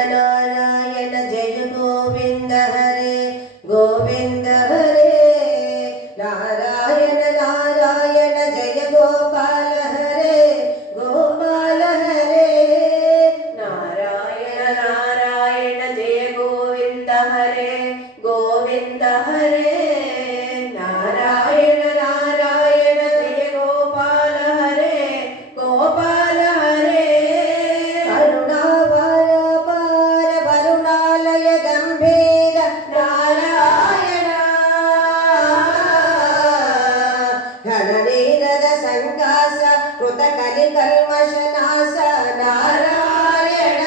नारायण जय गोविंद हरे गोविंद हरे नारायण नारायण जय गोपाल हरे गोपाल हरे नारायण नारायण जय गोविंद हरे गोविंद हरे नारायण नारायण जय गोपाल हरे गोपाल हरे गंभीर नारायण घननीरद संकास कृत कलिकल्मषनाश नारायण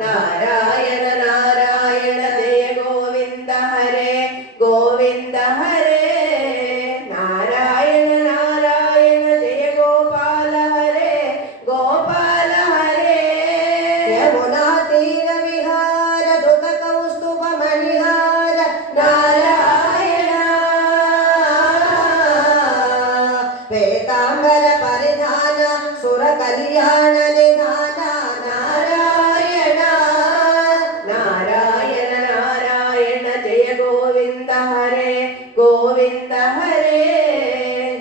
नारायण नारायण जय गोविंद हरे गोविंद हरे नारायण नारायण जय गोपाल हरे गोपाल हरे यमुना तीर विहार दुख कौस्तुभ मणिहार नारायण वेदांबर परिधान सुर कल्याण निधान नारायण नारायण नारायण जय गोविंद हरे गोविंद हरे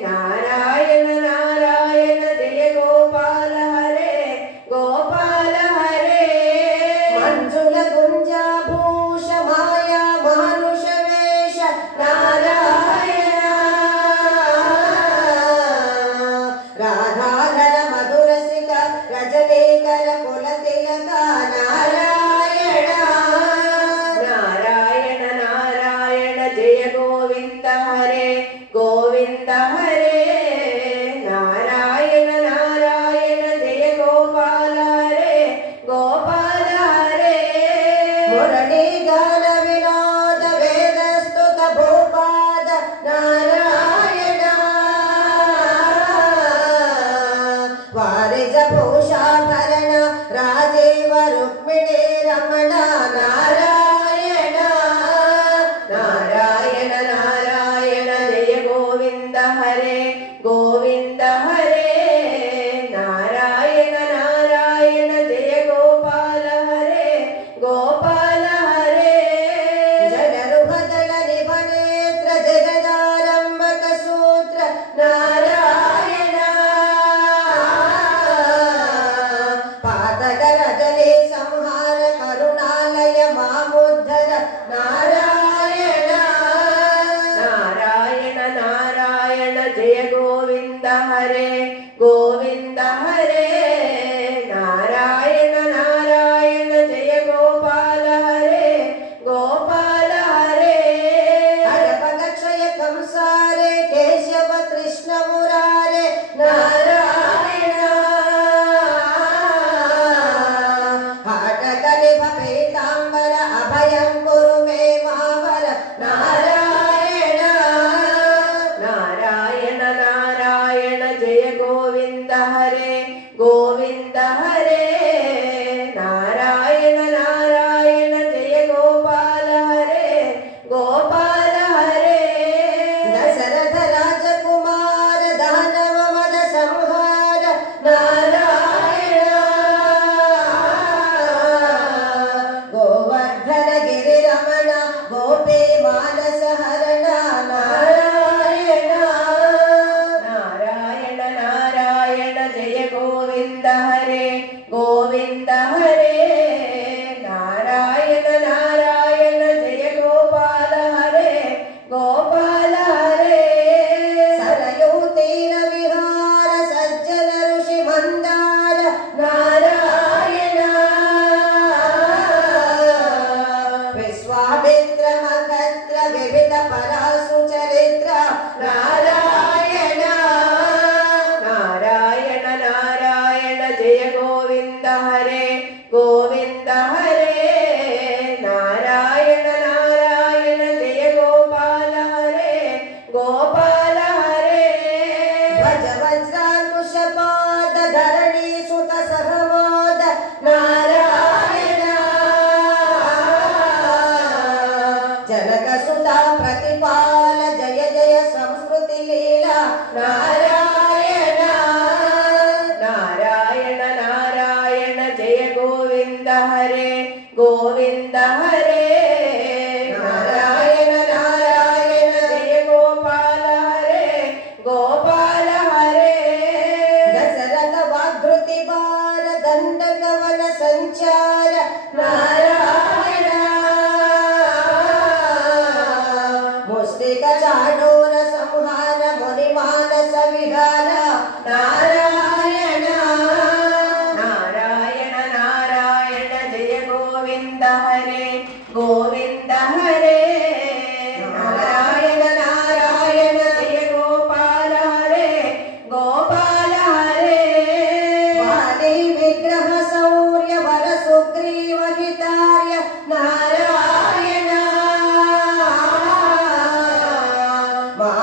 नारायण नारायण जय गोपाल हरे गोपाल हरे मंजुल गुंजा भूष माया मानुष वेश नारायण राधाधर मधुर सिक रजनीकर कुल तिलक नारायण नारायण नारायण जय गोविंद हरे गोविंद हरे नारायण नारायण जय गोपाल हरे गोपाल हरे मुरली गान विनोद वेद स्तुत भूपाद नारायण वारिज भूषाभरण राजीव रुक्मिणी रमण नारायण नारायण नारायण जय गोविंद हरे गोविंद हरे नारायण नारायण जय गोपाल हरे गोपाल हरे जगरुहदल निभनेत्र जगदारंभक सूत्र नारायण पादकरजले संहार करुणालय मामुद्धर नारायण नारायण नारायण जय गोविंद हरे गोविंद हरे नारायण नारायण जय गोपाल हरे गोपाल हरे हरपदक्षय कंसारे केशव कृष्ण मुरारे नारायण हाटकलिभ पीतांबर अभयं कुरु मे मावर नारायण नारायण नारायण जय गोविंद हरे गोविंद हरे नारायण नारायण जय गोपाल हरे गोपाल हरे दशरथ राजकुमार दानव मद संहार नारायण गोवर्धन गिरि रमण गोपी मानस हरण नारायण नारायण नारायण जय गोविंद हरे गोविंद हरे नारायण नारायण जय गोपाल हरे गोपाल हरे सरयू तीर विहार सज्जन ऋषि मंदार नारायण विश्वामित्र मखत्र विविध परासु चरित्र नारायण नारायण नारायण जय गोविंद हरे गोविंद हरे नारायण नारायण जय गोपाल हरे गोपाल हरे भज वज्रांकुश पाद धरणी सुत सहवाद नारायण जनक सुता प्रतिपाल जय जय संस्कृति लीला नारायण नारायण नारायण जय गोविंद हरे हरे गोविंद हरे नारायण नारायण जय गोपाल हरे गोपाल हरे दशरथ वाग्धृति बार दंडकवन संचार नारायण मुस्तिक चाणूर संहार मुनिमानस विहार नारायण नारायण नारायण जय गोविंद हरे गोविंद हरे नारायण नारायण जय गोपाल हरे गोपाल हरे वाली विग्रह शौर्य वर सुग्रीव हितार्य नारायण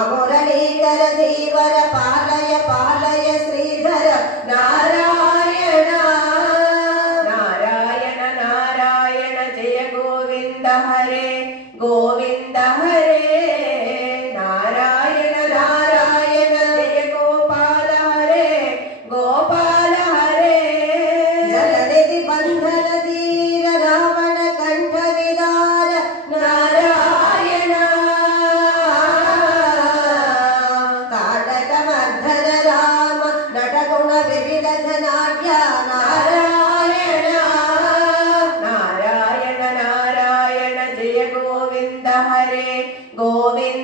मुरलीधर धीवर पालय पालय श्रीधर नारायण नारायण नारायण जय गोविंद हरे गोविंद हरे नारायण नारायण जय गोपाल हरे गोपाल हरे जलनिधि बंधन धीर रावण कंठ विदार नारायण ताडकमर्धन राम नटगुण विविध धनाढ्य नारायण नारायण नारायण जय गोविंद हरे गोविंद